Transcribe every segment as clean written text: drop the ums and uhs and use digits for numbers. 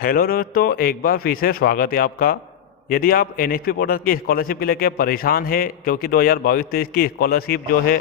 Hello दोस्तों, एक बार फिर से स्वागत है आपका। यदि आप एनएसपी पोर्टल की स्कॉलरशिप के लेकर परेशान है, क्योंकि 2022-23 की स्कॉलरशिप जो है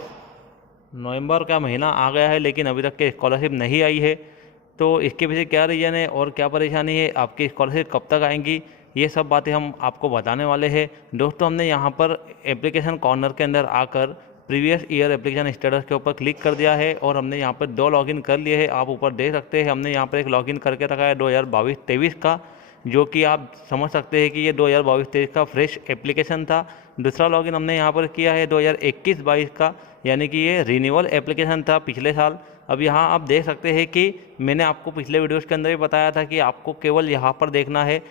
नवंबर का महीना आ गया है लेकिन अभी तक की स्कॉलरशिप नहीं आई है, तो इसके पीछे क्या रीज़न है और क्या परेशानी है, आपकी स्कॉलरशिप कब तक आएंगी, ये सब बातें हम आपको बताने वाले हैं। दोस्तों, हमने यहाँ पर एप्लीकेशन कॉर्नर के अंदर आकर प्रीवियस ईयर एप्लीकेशन स्टेटस के ऊपर क्लिक कर दिया है और हमने यहाँ पर दो लॉगिन कर लिए हैं। आप ऊपर देख सकते हैं, हमने यहाँ पर एक लॉगिन करके रखा है 2022-23 का, जो कि आप समझ सकते हैं कि ये 2022-23 का फ्रेश एप्लीकेशन था। दूसरा लॉगिन हमने यहाँ पर किया है 2021-22 का, यानी कि ये रिन्यूअल एप्लीकेशन था पिछले साल। अब यहाँ आप देख सकते हैं कि मैंने आपको पिछले वीडियोस के अंदर भी बताया था कि आपको केवल यहाँ पर देखना है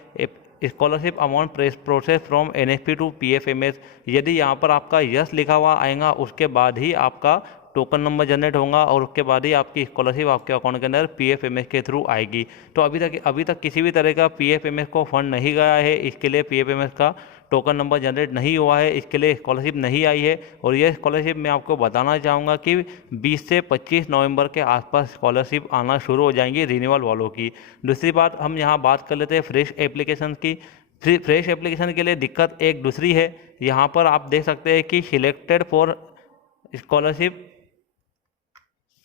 scholarship amount process from NSP to PFMS. यदि यहाँ पर आपका यस लिखा हुआ आएगा, उसके बाद ही आपका टोकन नंबर जनरेट होगा और उसके बाद ही आपकी स्कॉलरशिप आपके अकाउंट के अंदर पीएफएमएस के थ्रू आएगी। तो अभी तक किसी भी तरह का पीएफएमएस को फंड नहीं गया है, इसके लिए पीएफएमएस का टोकन नंबर जनरेट नहीं हुआ है, इसके लिए स्कॉलरशिप नहीं आई है। और ये स्कॉलरशिप मैं आपको बताना चाहूँगा कि 20 से 25 नवंबर के आसपास स्कॉलरशिप आना शुरू हो जाएंगी रिन्यूअल वालों की। दूसरी बात, हम यहाँ बात कर लेते हैं फ्रेश एप्लीकेशन की। फ्रेश एप्लीकेशन के लिए दिक्कत एक दूसरी है। यहाँ पर आप देख सकते हैं कि स्कॉलरशिप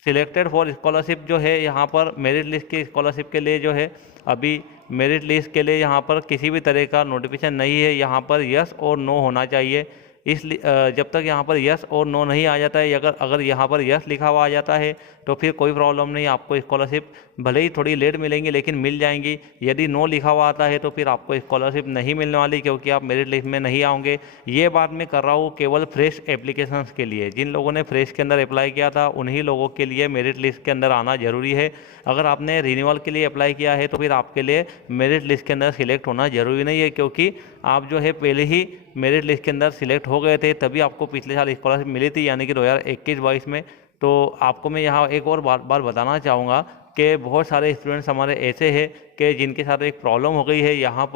सिलेक्टेड फॉर स्कॉलरशिप जो है, यहाँ पर मेरिट लिस्ट की स्कॉलरशिप के लिए जो है, अभी मेरिट लिस्ट के लिए यहाँ पर किसी भी तरह का नोटिफिकेशन नहीं है। यहाँ पर यस और नो होना चाहिए। इसलिए जब तक यहाँ पर यस और नो नहीं आ जाता है, अगर अगर यहाँ पर यस लिखा हुआ आ जाता है तो फिर कोई प्रॉब्लम नहीं, आपको स्कॉलरशिप भले ही थोड़ी लेट मिलेंगी लेकिन मिल जाएंगी। यदि नो लिखा हुआ आता है तो फिर आपको स्कॉलरशिप नहीं मिलने वाली, क्योंकि आप मेरिट लिस्ट में नहीं आओगे। ये बात मैं कर रहा हूँ केवल फ्रेश एप्लीकेशंस के लिए। जिन लोगों ने फ्रेश के अंदर अप्लाई किया था उन्हीं लोगों के लिए मेरिट लिस्ट के अंदर आना जरूरी है। अगर आपने रिन्यूअल के लिए अप्लाई किया है तो फिर आपके लिए मेरिट लिस्ट के अंदर सिलेक्ट होना जरूरी नहीं है, क्योंकि आप जो है पहले ही मेरिट लिस्ट के अंदर सिलेक्ट हो गए थे, तभी आपको पिछले साल स्कॉलरशिप मिली थी, यानी कि 2021-22 में। तो आपको मैं यहाँ एक और बार बताना चाहूँगा कि बहुत सारे स्टूडेंट्स हमारे ऐसे हैं कि जिनके साथ एक प्रॉब्लम हो गई है। यहाँ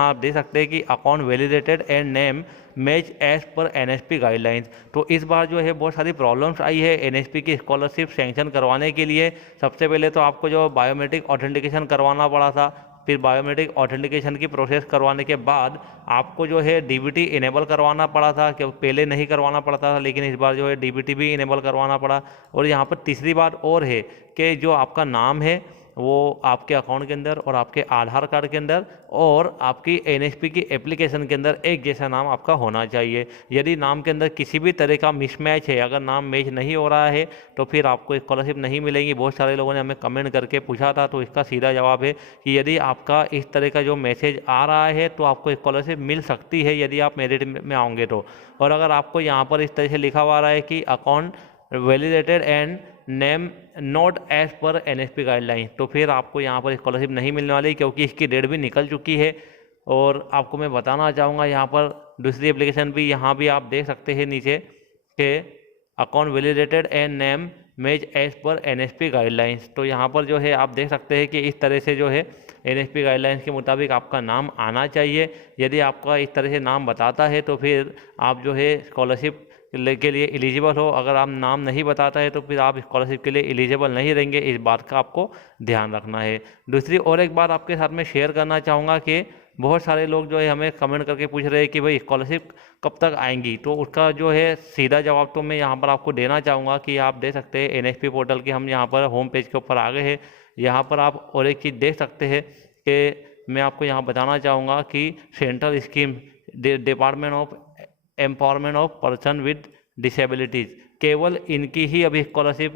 आप देख सकते हैं कि account validated and name match as per NSP guidelines. तो इस बार जो है बहुत सारी प्रॉब्लम्स आई है एनएसपी की स्कॉलरशिप सैंक्शन करवाने के लिए। सबसे पहले तो आपको जो बायोमेट्रिक ऑथेंटिकेशन करवाना पड़ा था, फिर बायोमेट्रिक ऑथेंटिकेशन की प्रोसेस करवाने के बाद आपको जो है डीबीटी इनेबल करवाना पड़ा था, क्योंकि पहले नहीं करवाना पड़ता था, लेकिन इस बार जो है डीबीटी भी इनेबल करवाना पड़ा। और यहाँ पर तीसरी बात और है कि जो आपका नाम है वो आपके अकाउंट के अंदर और आपके आधार कार्ड के अंदर और आपकी एनएसपी की एप्लीकेशन के अंदर एक जैसा नाम आपका होना चाहिए। यदि नाम के अंदर किसी भी तरह का मिसमैच है, अगर नाम मैच नहीं हो रहा है, तो फिर आपको स्कॉलरशिप नहीं मिलेगी। बहुत सारे लोगों ने हमें कमेंट करके पूछा था, तो इसका सीधा जवाब है कि यदि आपका इस तरह का जो मैसेज आ रहा है तो आपको स्कॉलरशिप मिल सकती है, यदि आप मेरिट में आओगे तो। और अगर आपको यहाँ पर इस तरह से लिखा हुआ रहा है कि account validated and name not as per NSP guideline, तो फिर आपको यहाँ पर स्कॉलरशिप नहीं मिलने वाली, क्योंकि इसकी डेट भी निकल चुकी है। और आपको मैं बताना चाहूँगा यहाँ पर दूसरी एप्लीकेशन भी, यहाँ भी आप देख सकते हैं नीचे के account validated and name match as per NSP guidelines. तो यहाँ पर जो है आप देख सकते हैं कि इस तरह से जो है एनएसपी गाइडलाइंस के मुताबिक आपका नाम आना चाहिए। यदि आपका इस तरह से नाम बताता है तो फिर आप जो है स्कॉलरशिप के लिए एलिजिबल हो। अगर आप नाम नहीं बताता है तो फिर आप स्कॉलरशिप के लिए एलिजिबल नहीं रहेंगे। इस बात का आपको ध्यान रखना है। दूसरी और एक बात आपके साथ में शेयर करना चाहूँगा कि बहुत सारे लोग जो है हमें कमेंट करके पूछ रहे हैं कि भाई स्कॉलरशिप कब तक आएंगी। तो उसका जो है सीधा जवाब तो मैं यहाँ पर आपको देना चाहूँगा कि आप दे सकते हैं एनएसपी पोर्टल की, हम यहाँ पर होम पेज के ऊपर आ गए हैं। यहाँ पर आप और एक चीज़ देख सकते हैं कि मैं आपको यहाँ बताना चाहूँगा कि central scheme department of empowerment of person with disabilities, केवल इनकी ही अभी स्कॉलरशिप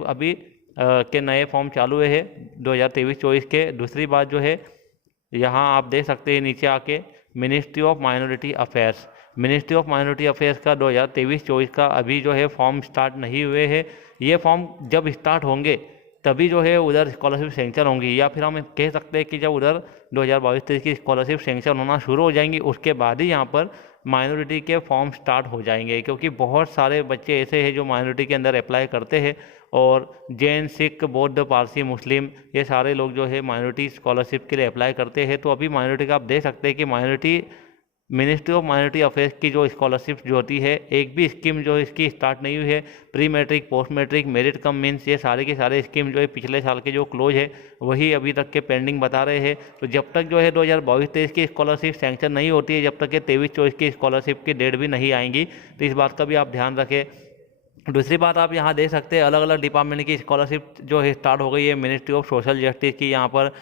के नए फॉर्म चालू है 2023-24 के। दूसरी बात जो है, यहाँ आप देख सकते हैं नीचे आके ministry of minority affairs, ministry of minority affairs का 2023-24 का अभी जो है फॉर्म स्टार्ट नहीं हुए हैं। ये फॉर्म जब स्टार्ट होंगे तभी जो है उधर स्कॉलरशिप सेंक्शन होंगी, या फिर हम कह सकते हैं कि जब उधर 2022-23 की स्कॉलरशिप सेंक्शन होना शुरू हो जाएंगी उसके बाद ही यहाँ पर माइनॉरिटी के फॉर्म स्टार्ट हो जाएंगे। क्योंकि बहुत सारे बच्चे ऐसे हैं जो माइनॉरिटी के अंदर अप्लाई करते हैं, और जैन, सिख, बौद्ध, पारसी, मुस्लिम, ये सारे लोग जो है माइनॉरिटी स्कॉलरशिप के लिए अप्लाई करते हैं। तो अभी माइनॉरिटी का आप देख सकते हैं कि minority ministry of minority affairs की जो स्कॉलरशिप जो होती है, एक भी स्कीम जो इसकी स्टार्ट नहीं हुई है। Pre matric, post matric, merit cum means, ये सारे के सारे स्कीम जो है पिछले साल के जो क्लोज है वही अभी तक के पेंडिंग बता रहे हैं। तो जब तक जो है 2022-23 की स्कॉलरशिप सैंक्शन नहीं होती है, जब तक के 23-24 की स्कॉलरशिप की डेट भी नहीं आएंगी, तो इस बात का भी आप ध्यान रखें। दूसरी बात आप यहाँ देख सकते हैं, अलग अलग डिपार्टमेंट की स्कॉलरशिप जो है स्टार्ट हो गई है। मिनिस्ट्री ऑफ सोशल जस्टिस की यहाँ पर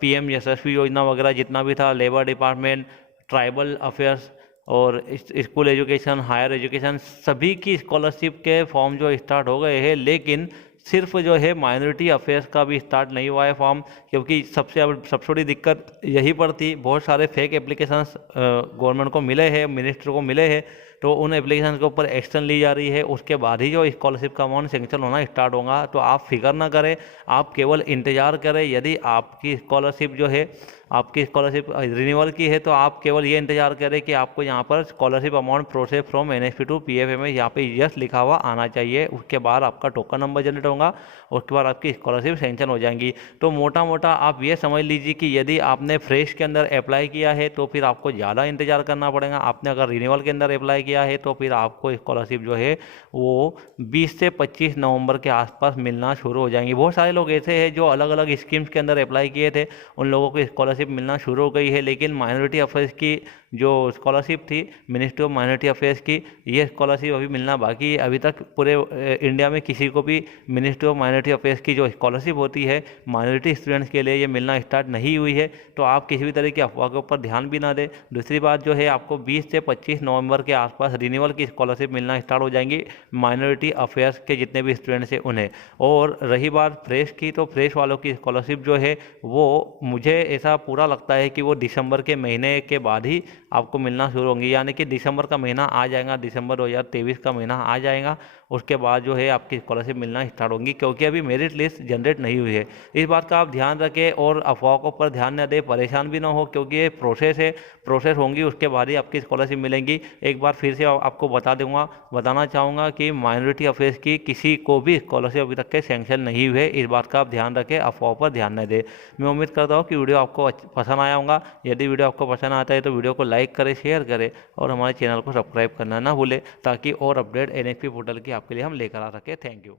पीएम यशस्वी योजना वगैरह जितना भी था, लेबर डिपार्टमेंट, ट्राइबल अफेयर्स और स्कूल एजुकेशन, हायर एजुकेशन, सभी की स्कॉलरशिप के फॉर्म जो स्टार्ट हो गए हैं। लेकिन सिर्फ जो है माइनॉरिटी अफेयर्स का भी स्टार्ट नहीं हुआ है फॉर्म, क्योंकि सबसे बड़ी दिक्कत यही पर थी, बहुत सारे फेक एप्लीकेशंस गवर्नमेंट को मिले हैं, मिनिस्टर को मिले हैं, तो उन एप्लीकेशन के ऊपर एक्शन ली जा रही है। उसके बाद ही जो स्कॉलरशिप का अमाउंट सेंक्शन होना स्टार्ट होगा। तो आप फिक्र ना करें, आप केवल इंतजार करें। यदि आपकी स्कॉलरशिप जो है, आपकी स्कॉलरशिप रिन्यूअल की है, तो आप केवल ये इंतजार करें कि आपको यहाँ पर scholarship amount process from NSP to PFA में यहाँ पे यस लिखा हुआ आना चाहिए। उसके बाद आपका टोकन नंबर जनरेट होगा, उसके बाद आपकी स्कॉलरशिप सेंक्शन हो जाएंगी। तो मोटा मोटा आप ये समझ लीजिए कि यदि आपने फ्रेश के अंदर अप्लाई किया है तो फिर आपको ज़्यादा इंतजार करना पड़ेगा। आपने अगर रिन्यूअल के अंदर अप्लाई किया है तो फिर आपको स्कॉलरशिप जो है वो 20 से 25 नवंबर के आसपास मिलना शुरू हो जाएंगी। बहुत सारे लोग ऐसे हैं जो अलग अलग स्कीम्स के अंदर अप्लाई किए थे, उन लोगों को स्कॉलरशिप मिलना शुरू हो गई है। लेकिन माइनॉरिटी अफेयर्स की जो स्कॉलरशिप थी, मिनिस्ट्री ऑफ माइनॉरिटी अफेयर्स की, ये स्कॉलरशिप अभी मिलना बाकी है। अभी तक पूरे इंडिया में किसी को भी मिनिस्ट्री ऑफ माइनॉरिटी अफेयर्स की जो स्कॉलरशिप होती है माइनॉरिटी स्टूडेंट्स के लिए, ये मिलना स्टार्ट नहीं हुई है। तो आप किसी भी तरह की अफवाह के ऊपर ध्यान भी ना दें। दूसरी बात जो है, आपको 20 से 25 नवंबर के आसपास रिन्यूअल की स्कॉलरशिप मिलना स्टार्ट हो जाएंगी माइनॉरिटी अफेयर्स के जितने भी स्टूडेंट्स हैं उन्हें। और रही बात फ्रेश की, तो फ्रेश वालों की स्कॉलरशिप जो है वो मुझे ऐसा पूरा लगता है कि वो दिसंबर के महीने के बाद ही आपको मिलना शुरू होंगी। यानी कि दिसंबर का महीना आ जाएगा, दिसंबर 2023 का महीना आ जाएगा, उसके बाद जो है आपकी स्कॉलरशिप मिलना स्टार्ट होंगी, क्योंकि अभी मेरिट लिस्ट जनरेट नहीं हुई है। इस बात का आप ध्यान रखें और अफवाहों के ऊपर ध्यान न दें, परेशान भी ना हो, क्योंकि ये प्रोसेस है, प्रोसेस होंगी उसके बाद ही आपकी स्कॉलरशिप मिलेंगी। एक बार फिर से आपको बताना चाहूँगा कि माइनॉरिटी अफेयर्स की किसी को भी स्कॉलरशिप अभी तक के सैंक्शन नहीं हुए। इस बात का आप ध्यान रखें, अफवाहों पर ध्यान न दें। मैं उम्मीद करता हूँ कि वीडियो आपको पसंद आया होगा। यदि वीडियो आपको पसंद आता है तो वीडियो को लाइक करें, शेयर करें और हमारे चैनल को सब्सक्राइब करना ना भूलें, ताकि और अपडेट एनएसपी पोर्टल की आपके लिए हम लेकर आ सकें। Thank you.